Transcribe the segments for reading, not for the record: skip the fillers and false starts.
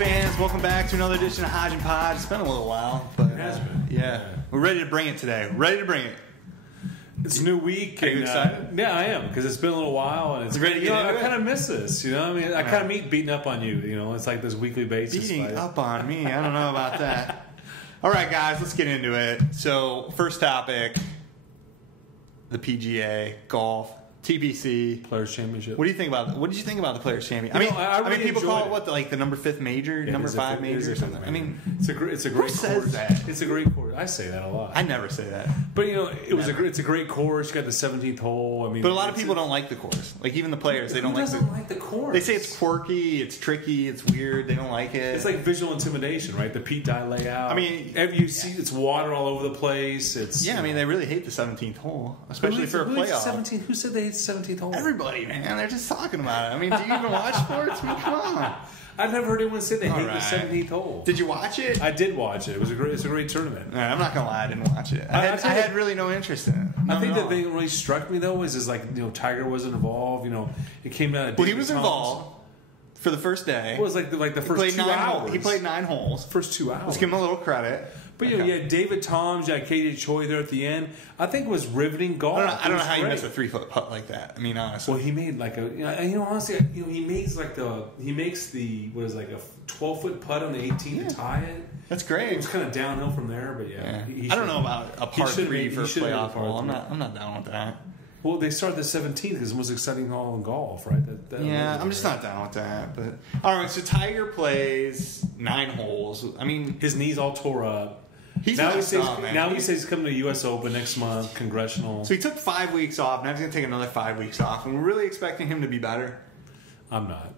fans, welcome back to another edition of Hodge and Podge. It's been a little while, but it has been. Yeah, we're ready to bring it today. Ready to bring it. It's a new week. Are you excited? Yeah, I am, because it's been a little while, and it's ready to get into I it? kind of miss this. You know, I mean, I kind of beating up on you. You know, it's like this weekly basis. Beating up on me? I don't know about that. All right, guys, let's get into it. So, first topic: the PGA golf. TPC Players Championship. What do you think about? What did you think about the Players Championship? I mean, people call it it. what, the number 5th major, number 5 major, or something. I mean, it's a great who course. says that? It's a great course. I say that a lot. I never say that. But you know, it's a great course. You got the 17th hole. I mean, but a lot of people don't like the course. Like even the players, they don't like the course. They say it's quirky, it's tricky, it's weird. They don't like it. It's like visual intimidation, right? The Pete Dye layout. I mean, you see, it's water all over the place. It's I mean, they really hate the 17th hole, especially for a playoff. 17th? Who said they hate the 17th hole? Everybody, man. They're just talking about it. I mean, do you even watch sports? I mean, come on. I've never heard anyone say they hate the 17th hole. Did you watch it? I did watch it. It's a great tournament. I'm not gonna lie, I didn't watch it. I had really no interest in it. I think the thing that really struck me though is like, you know, Tiger wasn't involved. You know, it came down to Well, he was involved for the first day. It was like the first 2 hours. He played 9 holes. First 2 hours. Let's give him a little credit. But you know, you had David Toms, you had KJ Choi there at the end. I think it was riveting golf. I don't know how you miss a 3-foot putt like that. I mean, honestly. Well, he made like honestly, he makes like a 12-foot putt on the 18th to tie it. That's great. It was kind of downhill from there, but I don't know about a par 3 for a playoff hole. I'm not down with that. Well, they started the 17th because it's the most exciting hole in golf, right? I'm just not down with that. But all right, so Tiger plays 9 holes. I mean, his knees all tore up. He says he's coming to the U.S. Open next month, Congressional. So he took 5 weeks off. Now he's going to take another 5 weeks off, and we're really expecting him to be better. I'm not.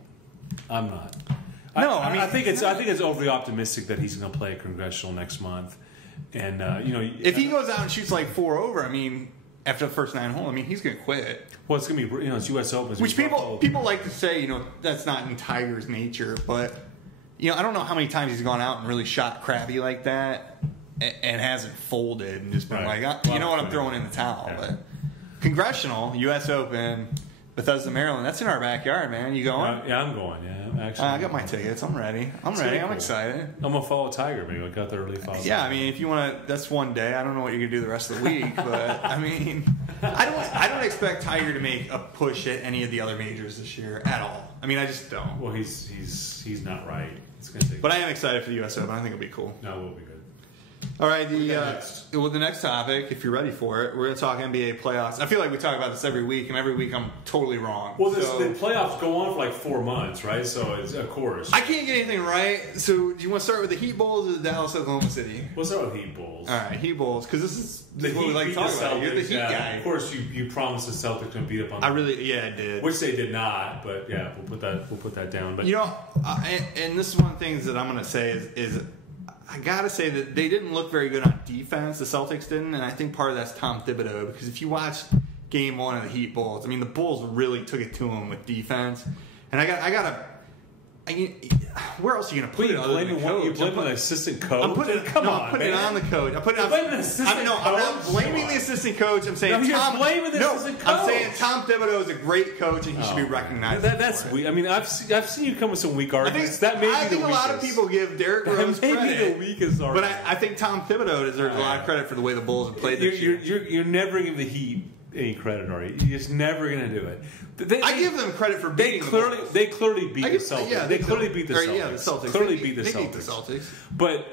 No, I think it's overly optimistic that he's going to play Congressional next month, and if he goes out and shoots like 4 over, I mean, after the first 9 holes, I mean, he's going to quit. Well, it's going to be it's U.S. Open, which people like to say, that's not in Tiger's nature, but I don't know how many times he's gone out and really shot crappy like that. And hasn't folded and just been like, you know what, I'm throwing in the towel. Yeah. But Congressional, U.S. Open, Bethesda, Maryland, that's in our backyard, man. You going? Yeah, I'm going, yeah. Actually, I got my tickets. I'm ready. I'm excited. I'm going to follow Tiger, maybe. I got the early follow. Yeah, I mean, if you want to, that's one day. I don't know what you're going to do the rest of the week, but, I mean, I don't expect Tiger to make a push at any of the other majors this year at all. I mean, I just don't. Well, he's not right. It's going to take. But I am excited for the U.S. Open. I think it'll be cool. No, it will be good. All right, the next topic, if you're ready for it, we're going to talk NBA playoffs. I feel like we talk about this every week, and every week I'm totally wrong. Well, the playoffs go on for like 4 months, right? So it's of course. I can't get anything right. So do you want to start with the Heat Bulls or the Dallas Oklahoma City? We'll start with Heat Bulls. All right, Heat Bulls, because this is what we like to talk about. You're the Heat guy. Of course, you promised the Celtics to beat up on them. I did. Which they did not, but yeah, we'll put that down. But and this is one of the things that I'm going to say is I gotta say that they didn't look very good on defense. The Celtics didn't, and I think part of that's Tom Thibodeau, because if you watch Game 1 of the Heat Bulls, I mean, the Bulls really took it to them with defense. And where else are you going to put it other than the coach? You blame an assistant coach? I'm putting it on the coach. I'm not blaming the assistant coach. I'm saying assistant coach. I'm saying Tom Thibodeau is a great coach and he should be recognized. That's weak. I mean, I've seen you come with some weak arguments. I think a lot of people give Derrick Rose credit. The weakest argument. But I think Tom Thibodeau deserves a lot of credit for the way the Bulls have played this year. You're never giving the Heat any credit, are you? You're just never going to do it. I give them credit for beating They clearly beat the Celtics. Yeah, they clearly beat the Celtics. Yeah, the Celtics. Clearly beat the Celtics. But,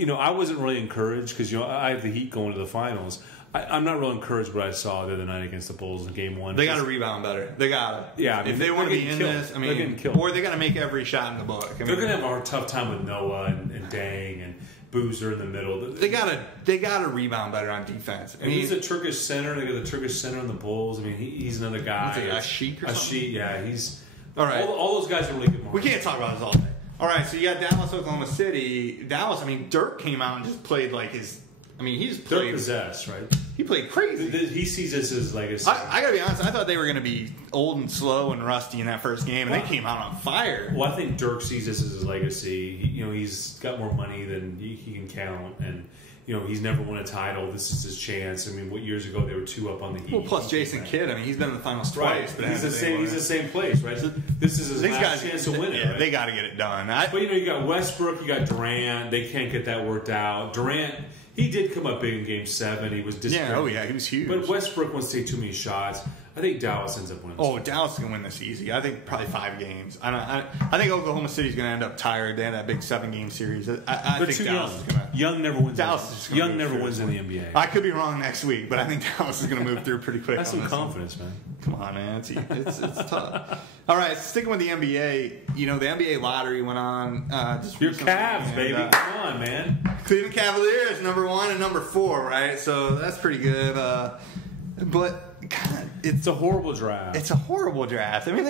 I wasn't really encouraged because, I have the Heat going to the finals. I'm not really encouraged what I saw the other night against the Bulls in Game 1. They got to rebound better. They got to. Yeah. If they want to be in this, they're getting killed. Or they got to make every shot in the book. They're going to have a tough time with Noah and Dang and Boozer in the middle. They gotta rebound better on defense. And he's a Turkish center. They got the Turkish center in the Bulls. I mean, he's another guy. A Sheik or something? A Sheik, yeah. He's all right. All those guys are really good. We can't talk about this all day. All right, so you got Dallas, Oklahoma City. Dallas, Dirk came out and just played like his. He just played. Dirk possessed, right? He played crazy. He sees this as legacy. I got to be honest. I thought they were going to be old and slow and rusty in that first game, and they came out on fire. Well, I think Dirk sees this as his legacy. He's got more money than he can count, and he's never won a title. This is his chance. I mean, what years ago they were 2 up on the Heat. Well, plus Jason Kidd. I mean, he's been in the finals twice. But he's the same place, right? So this is his last chance to win it. Yeah, right? they got to get it done. But you got Westbrook, you got Durant. They can't get that worked out. Durant. He did come up big in Game 7. He was disappointed. Yeah, he was huge. But Westbrook wants to take too many shots. I think Dallas ends up winning. Oh, Dallas is going to win this easy. I think probably 5 games. I think Oklahoma City's going to end up tired. They had that big 7-game series. I think Dallas is going to. Young never wins. Young never wins in the NBA. I could be wrong next week, but I think Dallas is going to move through pretty quick. That's some confidence, man. Come on, man. It's tough. All right, sticking with the NBA. The NBA lottery went on. Your Cavs, baby. Come on, man. Cleveland Cavaliers, number 1 and number 4, right? So that's pretty good. But God, it's a horrible draft. It's a horrible draft. I mean,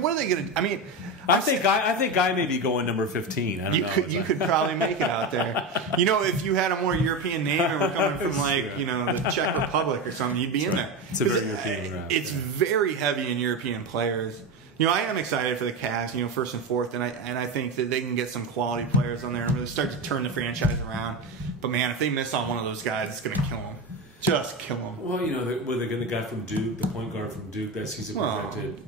what are they going to? I mean, I think Guy may be going number 15. I don't know. You could probably make it out there. If you had a more European name and were coming from the Czech Republic or something, you'd be in there. It's a very European draft. It's very heavy in European players. I am excited for the Cavs, first and fourth, and I think that they can get some quality players on there and really start to turn the franchise around. But man, if they miss on one of those guys, it's going to kill them. Just kill them. Well, the guy from Duke, the point guard from Duke, that season projected.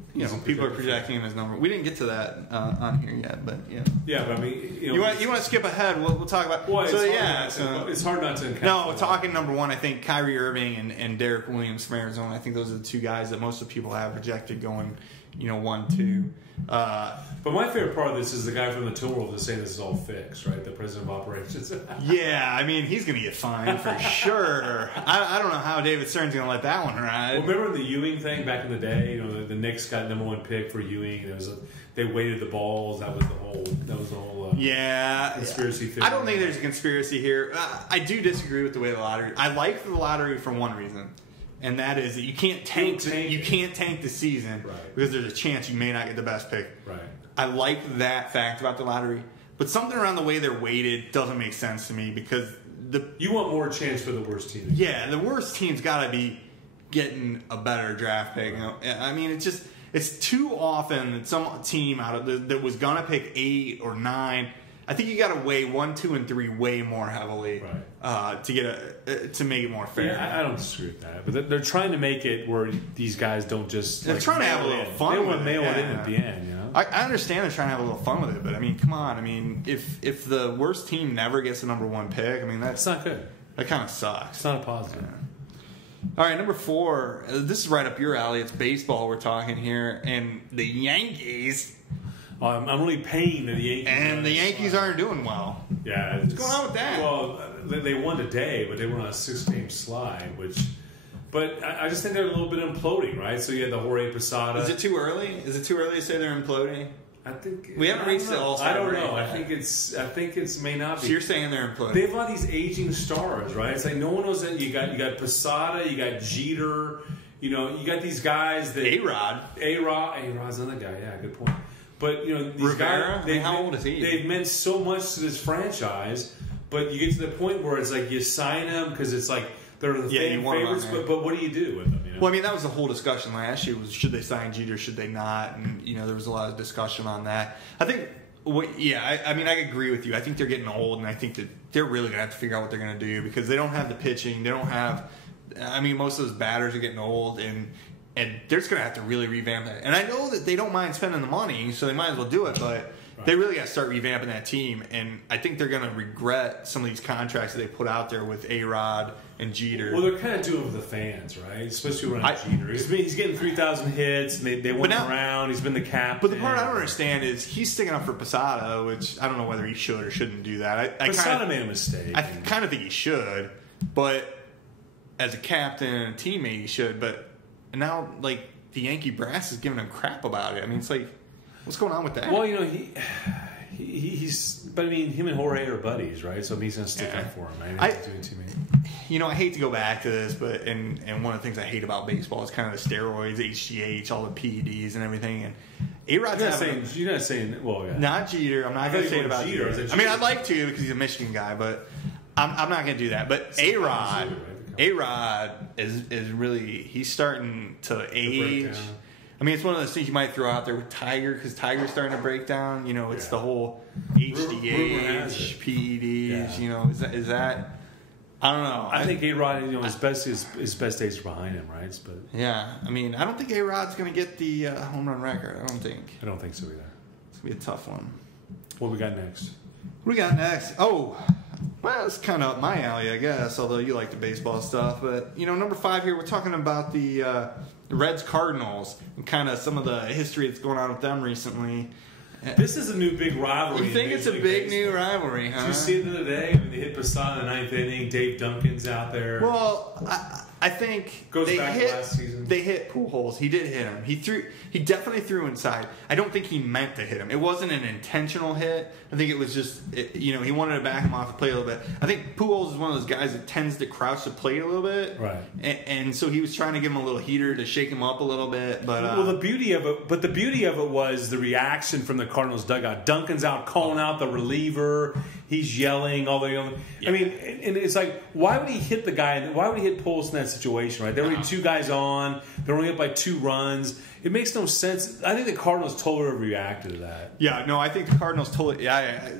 People are projecting him as number. We didn't get to that on here yet, but yeah. Yeah, but I mean, you want to skip ahead? We'll talk about. Well, it's hard not to. No, talking number 1, I think Kyrie Irving and Derek Williams from Arizona. I think those are the 2 guys that most of the people have projected going. 1, 2. But my favorite part of this is the guy from the Timberwolves is saying this is all fixed, right? The president of operations. Yeah, I mean, he's going to get fined for sure. I don't know how David Stern's going to let that one ride. Well, remember the Ewing thing back in the day? The Knicks got number 1 pick for Ewing. They weighted the balls. That was the whole conspiracy theory. I don't think there's a conspiracy here. I do disagree with the way the lottery. I like the lottery for one reason. And that is that you can't tank the season because there's a chance you may not get the best pick. Right. I like that fact about the lottery, but something around the way they're weighted doesn't make sense to me because you want more chance for the worst team. Yeah, the worst team's got to be getting a better draft pick. I mean, it's too often that some team that was gonna pick 8 or 9. I think you got to weigh 1, 2, and 3 way more heavily to make it more fair. Yeah, I don't disagree with that, but they're trying to make it where these guys don't just. They're trying to have a little fun. They want to mail it in at the end. I understand they're trying to have a little fun with it, but I mean, come on. I mean, if the worst team never gets the number 1 pick, I mean that's not good. That kind of sucks. It's not a positive. Yeah. All right, number 4. This is right up your alley. It's baseball we're talking here, and the Yankees. I'm really paying the Yankees. And the Yankees aren't doing well. Yeah. What's going on with that? Well, they won today, but they were on a 6-game slide, But I just think they're a little bit imploding, right? So you had the Jorge Posada. Is it too early? Is it too early to say they're imploding? I think we haven't reached the All-Star I don't break. know. I think it's may not be. So you're saying they're imploding? They have a lot of these aging stars, right? It's like no one knows that you got Posada, you got Jeter, you got these guys that A-Rod's another guy. Yeah, good point. But these Rivera, guys, how old is he? They've meant so much to this franchise, but you get to the point where it's like you sign them because it's like they're the fan favorites. But what do you do with them? Well, I mean, that was the whole discussion last year: was should they sign Jeter, should they not? And there was a lot of discussion on that. I think, I mean, I agree with you. I think they're getting old, and I think that they're really going to have to figure out what they're going to do because they don't have the pitching. They don't have. I mean, most of those batters are getting old, and they're just going to have to really revamp that. And I know that they don't mind spending the money, so they might as well do it, but they really got to start revamping that team. And I think they're going to regret some of these contracts that they put out there with A-Rod and Jeter. Well, they're kind of doing it for the fans, right? Especially around Jeter. He's getting 3,000 hits, and they want him around. He's been the captain. But the part I don't understand is he's sticking up for Posada, which I don't know whether he should or shouldn't do that. Posada made a mistake. I kind of think he should, but as a captain and a teammate, he should. But now, like, the Yankee brass is giving him crap about it. I mean, it's like, what's going on with that? Well, he's. But I mean, him and Jorge are buddies, right? So he's going to stick up for him, right? I hate to go back to this, but and one of the things I hate about baseball is kind of the steroids, HGH, all the PEDs and everything. And A-Rod's you're not saying, well, yeah. Not Jeter. I'm not going to say it about Jeter. I mean, I'd like to because he's a Michigan guy, but I'm not going to do that. But A-Rod. A-Rod is really, he's starting to age. I mean, it's one of those things you might throw out there with Tiger, because Tiger's starting to break down. You know, it's the whole HDH, PEDs. You know, is that? I don't know. I think A-Rod, you know, his best days are behind him, right? But yeah, I mean, I don't think A-Rod's going to get the home run record. I don't think so either. It's going to be a tough one. What we got next? Oh, well, it's kind of up my alley, I guess, although you like the baseball stuff. But, you know, number 5 here, we're talking about the Reds-Cardinals and kind of some of the history that's going on with them recently. This is a new big rivalry. You think it's a big new rivalry, huh? Did you see it the other day? I mean, they hit Posada in the 9th inning. Dave Duncan's out there. Well, I think last season. They hit Pujols. He did hit him. He definitely threw inside. I don't think he meant to hit him. It wasn't an intentional hit. I think it was just, he wanted to back him off the plate a little bit. I think Pujols is one of those guys that tends to crouch the plate a little bit. Right. And so he was trying to give him a little heater to shake him up a little bit. But well, the beauty of it was the reaction from the Cardinals dugout. Duncan's out calling out the reliever. He's yelling all the yelling. Yeah. I mean, and it's like, why would he hit the guy? Why would he hit Pujols in that situation? Right? There were 2 guys on. They're only up by 2 runs. It makes no sense. I think the Cardinals totally overreacted to that. Yeah, no, I think the Cardinals totally. Yeah,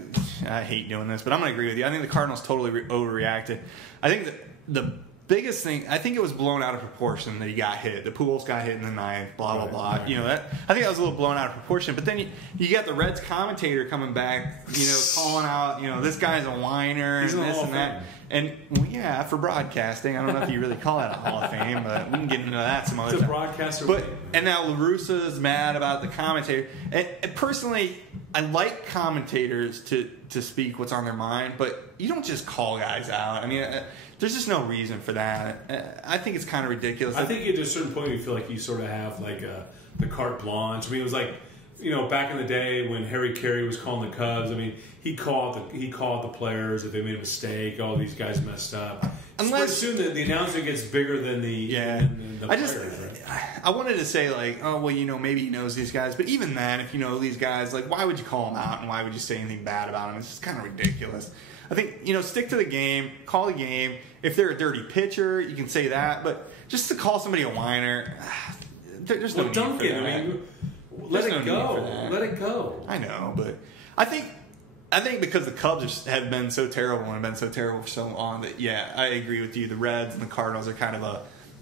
I hate doing this, but I'm going to agree with you. I think the Cardinals totally overreacted. I think the biggest thing, I think it was blown out of proportion that he got hit. The Pujols got hit in the 9th, blah, blah, blah. Right. You know, I think that was a little blown out of proportion. But then you got the Reds commentator coming back, you know, calling out, you know, this guy's a whiner and this and that. And, well, yeah, for broadcasting, I don't know if you really call that a Hall of Fame, but we can get into that some other time. Broadcaster. And now La Russa's mad about the commentator. And personally, I like commentators to speak what's on their mind, but you don't just call guys out. I mean, there's just no reason for that. I think it's kind of ridiculous. I think at a certain point you feel like you sort of have like the carte blanche. I mean, it was like, you know, back in the day when Harry Carey was calling the Cubs. I mean, he called the players if they made a mistake. Oh, these guys messed up. Unless soon the announcer gets bigger than the players. Right? I wanted to say like, oh well, you know, maybe he knows these guys, but even then, if you know these guys, like, why would you call them out and why would you say anything bad about them? It's just kind of ridiculous. I think, you know, stick to the game, call the game. If they're a dirty pitcher, you can say that, but just to call somebody a whiner, there's no need for that. I mean, let it go. Let it go. I know, but I think because the Cubs have been so terrible and have been so terrible for so long that, yeah, I agree with you. The Reds and the Cardinals are kind of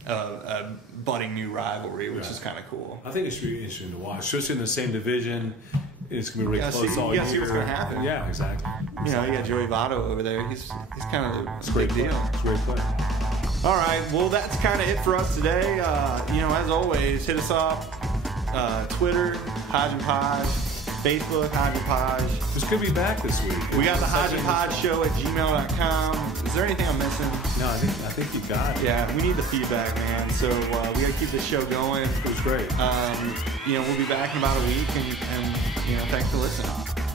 a budding new rivalry, which is kind of cool. I think it should be interesting to watch. Especially in the same division. It's going to be really close all year. See what's going to happen. Yeah, exactly. You know, you got Joey Votto over there. He's kind of a big deal. It's a great play. All right, well, that's kind of it for us today. You know, as always, hit us up. Twitter, Hodge and Podge. Facebook, Hodge and Podge. It's going to be back this week. We got the Hodge and Podge show at gmail.com. Is there anything I'm missing? No, I think you got it. Yeah, we need the feedback, man. So we got to keep this show going. It was great. You know, we'll be back in about a week, and you know, thanks for listening.